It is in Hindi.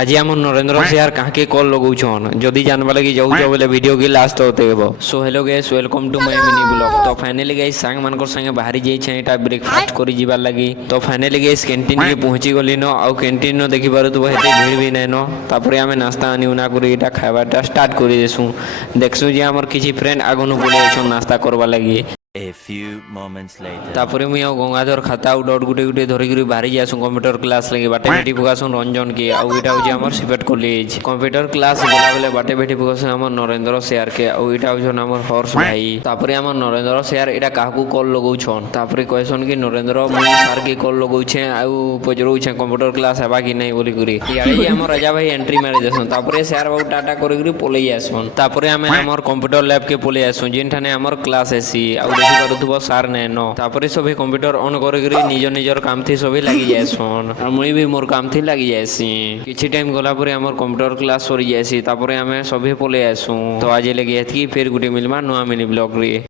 আজি আমার নরেন্দ্র স্যার কাকে কল লগাউছন যদি জানবা লাগি যাউছ বলে ভিডিও কি লাস্ট হতে হব। So hello guys, welcome to my mini blog. তো ফাইনালি গাইস সাং মানকর संगे बाहरी जाइछे एटा ब्रेकफास्ट करी जिबार लगी। तो फाइनाली गाइस कैंटीन के पहुंची गली न आउ कैंटीन न देखि पारु तो हेते भीड़ भी नै न। तापरे आमे नाश्ता आनी उना करी एटा खाइबाटा स्टार्ट करी देसु। देखसु जे हमर किछि फ्रेंड आगनु बोले छन नाश्ता करबा लगी। A few moments later. तापरे मुई आउ गंगाधर खाता आउ डट गुटे गुटे धरि करी बाहरी जासु कंप्यूटर क्लास लगी। बाटे भेटी पकासु रंजन के आउ एटा होजे हमर सिपेट कॉलेज कंप्यूटर क्लास गला बेले बाटे भेटी पकासु हमर नरेंद्र शेयर के आउ एटा होजे हमर हर्ष भाई। तापरे हमर नरेंद्र शेयर एटा काहकू कॉल लगाउछन। तापरे कहसन कि नरेंद्र मुई सर के कॉल लगाउछे आउ पजरउछे कंप्यूटर क्लास हेबा कि नै बोली करी। यारे जे हमर राजा भाई एंट्री मारि देसन। तापरे शेयर बाबू टाटा करी करी पलई आसन। तापरे हमें हमर कंप्यूटर लैब के पलई आसु जिन ठाने हमर क्लास एसी आउ देखि पारुथबो सार नै न। तापरे सभी कंप्यूटर ऑन करी करी निज निजर काम थी सभी लागि जायसन और मुई भी मोर काम थी लागि जायसी। किछि टाइम गला परे हमर कंप्यूटर क्लास सरी जायसी। तापरे हमें सभी पलई आसु। तो आज लगे एतकी फिर गुटे मिलमा नवा मिनी ब्लॉग रे।